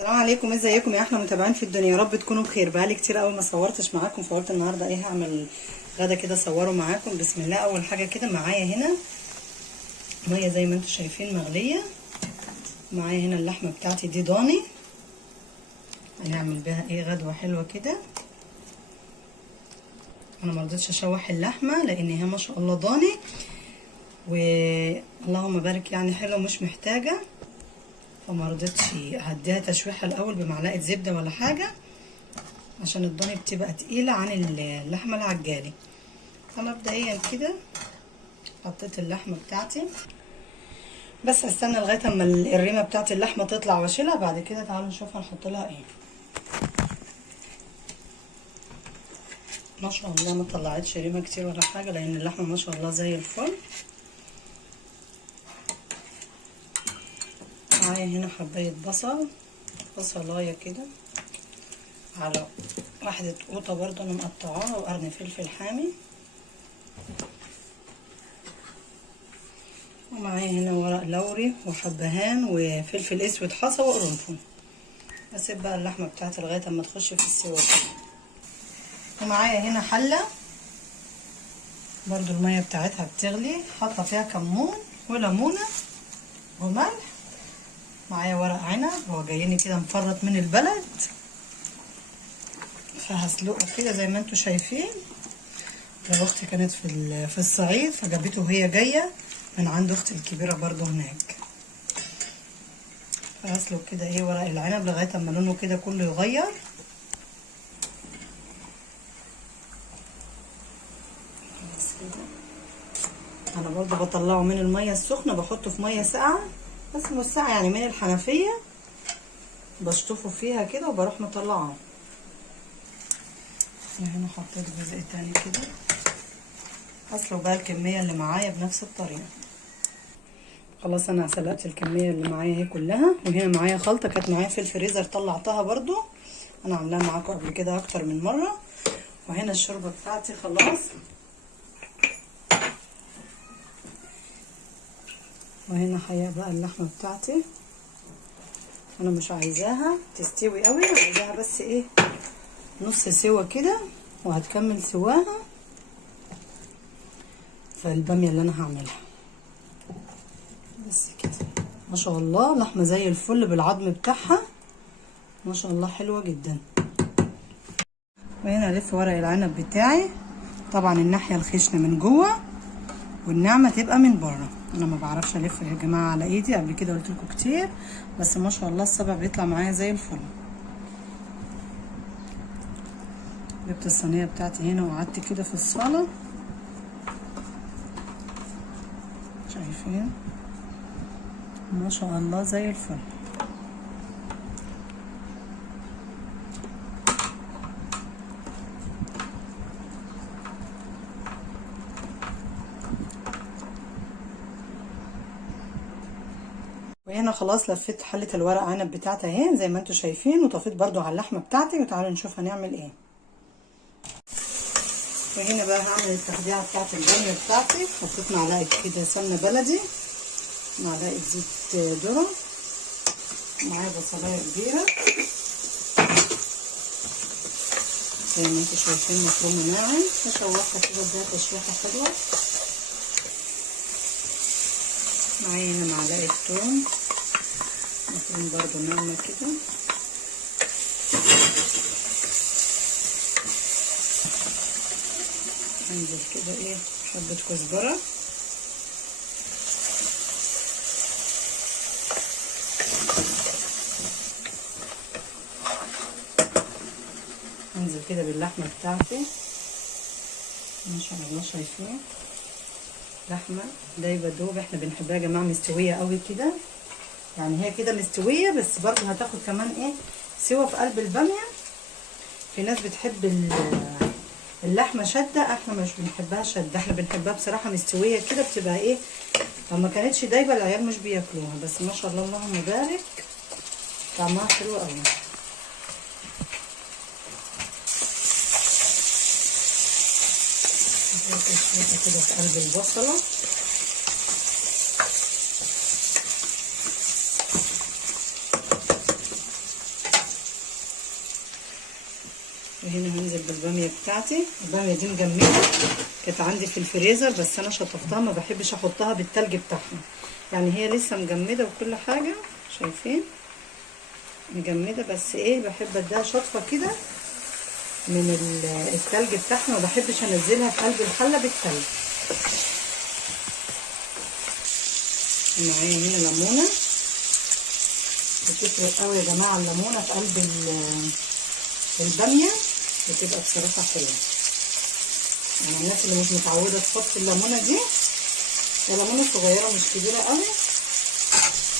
السلام عليكم، ازيكم يا احلى متابعين في الدنيا؟ يا رب تكونوا بخير. بقالي كتير قوي ما صورتش معاكم، فقلت النهارده هعمل غدا كده اصوره معاكم. بسم الله. اول حاجه كده معايا هنا ميه زي ما انتم شايفين مغليه. معايا هنا اللحمه بتاعتي دي ضاني، هنعمل بيها غدوه حلوه كده. انا ما رضيتش اشوح اللحمه لان هي ما شاء الله ضاني، واللهم بارك يعني حلوه مش محتاجه، فما رضيتش هديها تشويحه الاول بمعلقه زبده ولا حاجه، عشان الضاني بتبقى تقيله عن اللحمه العجالي. فمبدئيا كده حطيت اللحمه بتاعتي، بس استنى لغايه اما الريمه بتاعت اللحمه تطلع واشيلها. بعد كده تعالوا نشوف هنحط لها ايه. ما شاء الله ما طلعتش ريمه كتير ولا حاجه، لان اللحمه ما شاء الله زي الفل. معايا هنا حبايه بصلايه كده، على واحده قوطه برضو انا مقطعاها، وقرن فلفل حامي، ومعايا هنا ورق لوري وحبهان وفلفل اسود حصى وقرنفل. اسيب بقى اللحمه بتاعتي لغايه اما تخش في السوا. ومعايا هنا حله برضو الميه بتاعتها بتغلي، حاطه فيها كمون وليمونه وملح. معايا ورق عنب، هو جايني كده مفرط من البلد، فهسلقه كده زي ما انتم شايفين. اختي كانت في الصعيد، فجابته وهي جايه من عند اختي الكبيره برضو هناك. فهسلق كده ورق العنب لغايه اما لونه كده كله يغير. بس كده انا برضو بطلعه من الميه السخنه، بحطه في ميه ساقعه، بس مش ساقعه يعني من الحنفيه، بشطفه فيها كده وبروح مطلعه. هنا حطيت جزء تاني كده، هسلق بقى الكميه اللي معايا بنفس الطريقه. خلاص انا سلقت الكميه اللي معايا اهي كلها. وهنا معايا خلطه كانت معايا في الفريزر، طلعتها برضو، انا عاملاها معاكم قبل كده اكتر من مره. وهنا الشوربه بتاعتي خلاص. وهنا هي بقى اللحمه بتاعتي، انا مش عايزاها تستوي قوي، عايزاها بس نص سوا كده، وهتكمل سواها في الباميه اللي انا هعملها. بس كده ما شاء الله لحمه زي الفل بالعظم بتاعها، ما شاء الله حلوه جدا. وهنا الف ورق العنب بتاعي، طبعا الناحيه الخشنه من جوه والناعمه تبقى من بره. انا ما بعرفش الف يا جماعه على ايدي، قبل كده قلت لكم كتير، بس ما شاء الله الصبع بيطلع معايا زي الفل. جبت الصينيه بتاعتي هنا وقعدت كده في الصاله، شايفين ما شاء الله زي الفل. وهنا خلاص لفيت حله الورق عنب بتاعتي اهي زي ما انتم شايفين، وطفيت برضو على اللحمه بتاعتي. وتعالوا نشوف هنعمل ايه. وهنا بقى هعمل التخديعه بتاعت الباميه بتاعتي. حطيت معلقه كده سمنه بلدي، معلقه زيت ذره، معايا بصلايه كبيره زي ما انتم شايفين مفرومه ناعم، هشوحها كده اديها تشويحه حلوه. معايا هنا معلقه توم مفروم برضو ناعمه كده، انزل كده حبه كزبره، انزل كده باللحمه بتاعتي. ما شاء الله شايفين لحمه دايبه دوب. احنا بنحبها يا جماعه مستويه قوي كده، يعني هي كده مستويه، بس برضه هتاخد كمان سوا في قلب الباميه. في ناس بتحب اللحمه شده، احنا مش بنحبها شده، احنا بنحبها بصراحه مستويه كده، بتبقى لو ما كانتش دايبه العيال مش بياكلوها. بس ما شاء الله اللهم بارك طعمها حلو قوي. كده في قلب البصله. وهنا هنزل بالباميه بتاعتي. الباميه دي مجمده، كانت عندي في الفريزر بس انا شطفتها، ما بحبش احطها بالتلج بتاعها، يعني هي لسه مجمده وكل حاجه، شايفين مجمده، بس ايه بحب اديها شطفه كده من التلج بتاعها، ما بحبش انزلها في قلب الحله بالتلج. معايا هنا ليمونه، بتفرق قوي يا جماعه الليمونه في قلب الباميه، بتبقى بصراحه حلوه. يعني الناس اللي مش متعوده تحط الليمونه دي، هي ليمونه صغيره مش كبيره قوي،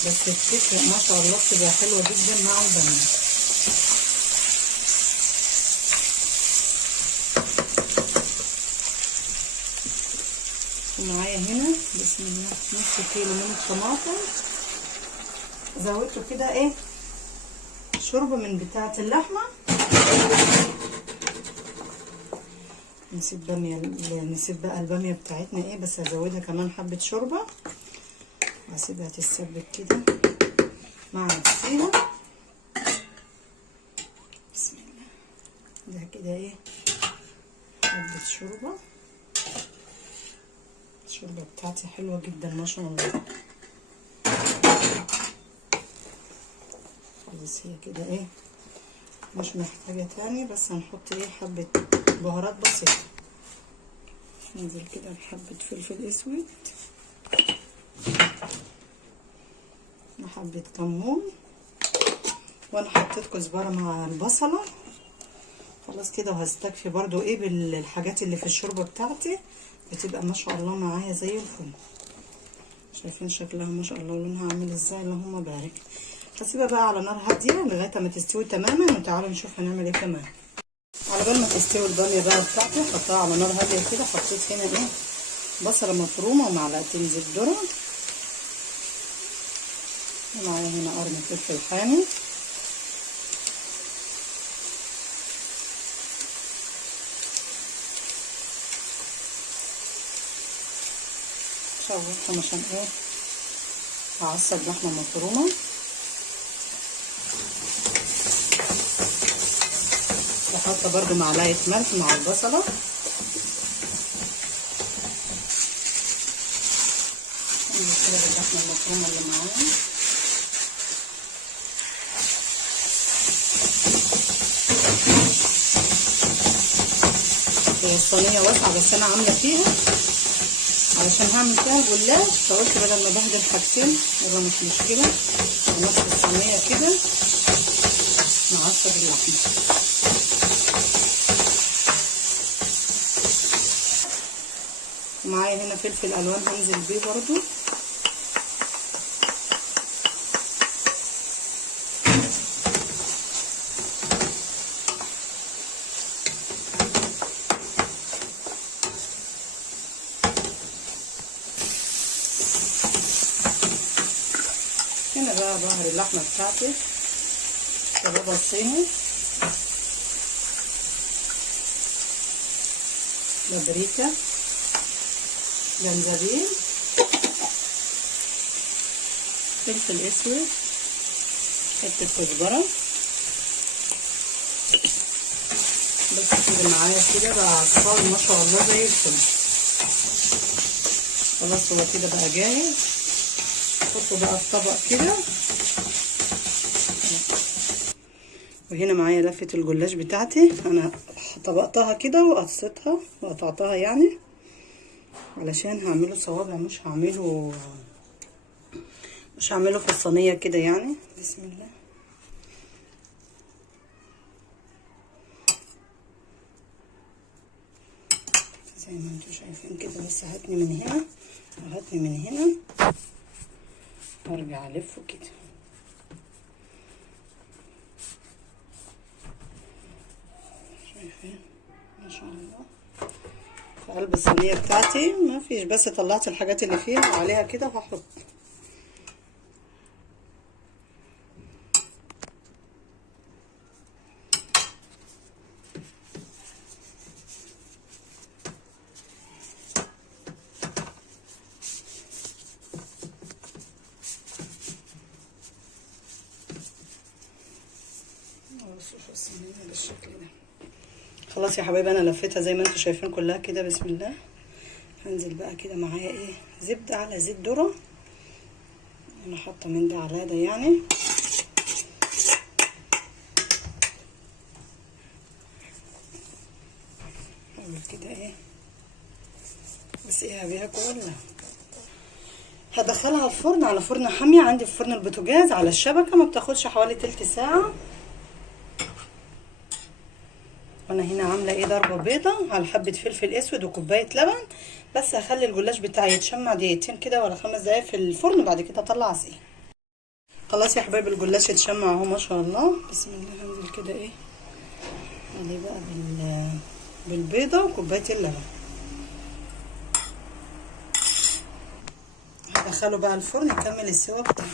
بس بتفرق ما شاء الله، بتبقى حلوه جدا مع الباميه. معايا هنا بسم الله نص كيلو من الطماطم، زودته كده ايه شوربه من بتاعه اللحمه. نسيب بقى الباميه بتاعتنا ايه، بس هزودها كمان حبه شوربه واسيبها تتسبك كده مع نفسها. بسم الله، ده كده ايه حبه شوربه. الشوربه بتاعتي حلوه جدا ما شاء الله. خلاص هي كده ايه مش محتاجه تاني، بس هنحط ايه حبه بهارات بسيطه. ننزل كده بحبه فلفل اسود وحبه كمون، وانا حطيت كزبره مع البصله. خلاص كده، وهستكفي برضو ايه بالحاجات اللي في الشوربه بتاعتي، بتبقى ما شاء الله معايا زي الفل. شايفين شكلها ما شاء الله، لونها عامل ازاي، اللهم بارك. هسيبها بقى على نار هاديه لغايه ما تستوي تماما، وتعالوا نشوف هنعمل ايه كمان. على بال ما تستوي الباميه بقى بتاعتي، حطها على نار هاديه كده. حطيت هنا ايه بصله مفرومه ومعلقتين زيت ذره، ومعايا هنا قرن فلفل حامي، شوحهم عشان ايه هعصج لحمه مفرومه. بحط برضو معلقه ملح مع البصله، انزل كده باللحمه المفرومه اللي معايا. هي الصينيه واسعه بس انا عامله فيها علشان هعمل فيها جلاش، فقلت بدل ما بهدل حاجتين يبقى مش مشكله، نفس الصينيه كده نعصر اللحمه. ومعايا هنا فلفل الوان هنزل بيه برضو، هنا بقى ظهر اللحمه بتاعتي كباب الصيني، بابريكا، جنزبيل، فلفل اسود، حته كزبره، بس كده معايا كده بقى عصار ما شاء الله زي الفل. خلاص هو كده بقى جاهز. احطه بقى في طبق كده. وهنا معايا لفه الجلاش بتاعتي، انا طبقتها كده وقصيتها وقطعتها يعني علشان هعمله صوابع، مش هعمله في الصينيه كده يعني. بسم الله. زي ما انتوا شايفين كده، بس هاتني من هنا وهاتني من هنا وارجع الفه كده. شايفين ما شاء الله في قلب الصينيه بتاعتي، ما فيش، بس طلعت الحاجات اللي فيها وعليها كده وهحط. بصوا في الصينيه بالشكل ده. خلاص يا حبايبي انا لفيتها زي ما انتم شايفين كلها كده. بسم الله. هنزل بقى كده معايا ايه زبده على زيت ذره. انا حاطه من ده على ده يعني. اعمل كده ايه بس ايه بيها كلها. هدخلها الفرن على فرن حامية عندي في فرن البوتاجاز على الشبكة، ما بتاخدش حوالي تلت ساعة. وانا هنا عاملة ايه ضربة بيضة على حبة فلفل اسود وكوباية لبن. بس هخلي الجلاش بتاعي يتشمع دقيقتين كده ولا 5 دقايق في الفرن وبعد كده اطلع اسقيه. خلاص يا حبايبي الجلاش اتشمع اهو ما شاء الله. بسم الله. هنزل كده ايه عليه بقى بالبيضة وكوباية اللبن. هدخله بقى الفرن يكمل السوا بتاعه.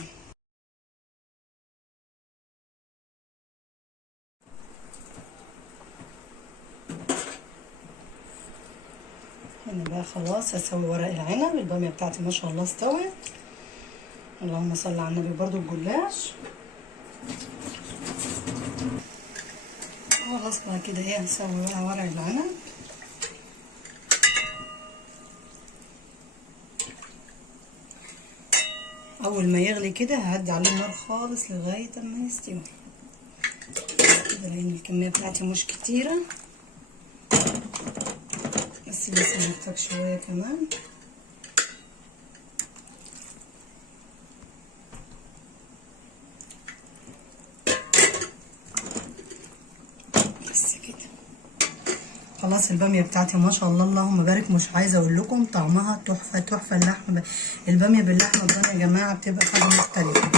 هنا بقى خلاص هسوي ورق العنب. الباميه بتاعتي ما شاء الله استوت. اللهم صل على النبي. برضو الجلاش خلاص بقى كده ايه هسوي بقى ورق العنب. اول ما يغلي كده ههدي عليه النار خالص لغايه اما يستوي كده، لان الكميه بتاعتي مش كتيره بس لسه محتاج شويه كمان. بس كده خلاص. الباميه بتاعتي ما شاء الله اللهم بارك. مش عايزه اقول لكم طعمها تحفه تحفه. اللحمه الباميه باللحمه الضاني يا جماعه بتبقى حاجه مختلفه.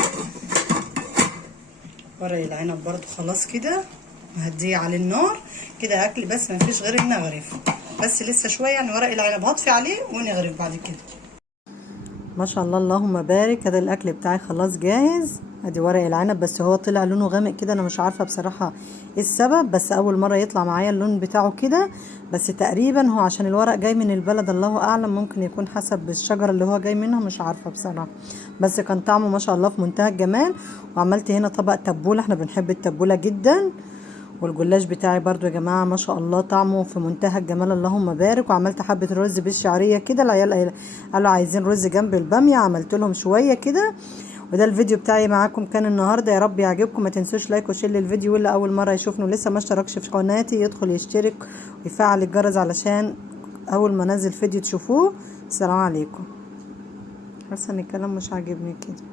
ورق العنب برضو خلاص كده هديه على النار كده اكل بس ما فيش غير النغرف. بس لسه شويه يعني ورق العنب هطفي عليه ونغرف بعد كده. ما شاء الله اللهم بارك. هذا الاكل بتاعي خلاص جاهز. ادي ورق العنب بس هو طلع لونه غامق كده. انا مش عارفه بصراحه ايه السبب، بس اول مره يطلع معايا اللون بتاعه كده. بس تقريبا هو عشان الورق جاي من البلد الله اعلم. ممكن يكون حسب الشجره اللي هو جاي منها مش عارفه بصراحه. بس كان طعمه ما شاء الله في منتهى الجمال. وعملت هنا طبق تبوله. احنا بنحب التبوله جدا. والجلاش بتاعي برضو يا جماعه ما شاء الله طعمه في منتهى الجمال اللهم بارك. وعملت حبه رز بالشعريه كده. العيال قالوا عايزين رز جنب الباميه، عملت لهم شويه كده. وده الفيديو بتاعي معاكم كان النهارده. يا رب يعجبكم. ما تنسوش لايك وشير للفيديو. واللي اول مره يشوفني ولسه ما اشتركش في قناتي يدخل يشترك ويفعل الجرس علشان اول ما انزل فيديو تشوفوه. السلام عليكم. حاسه ان الكلام مش عاجبني كده.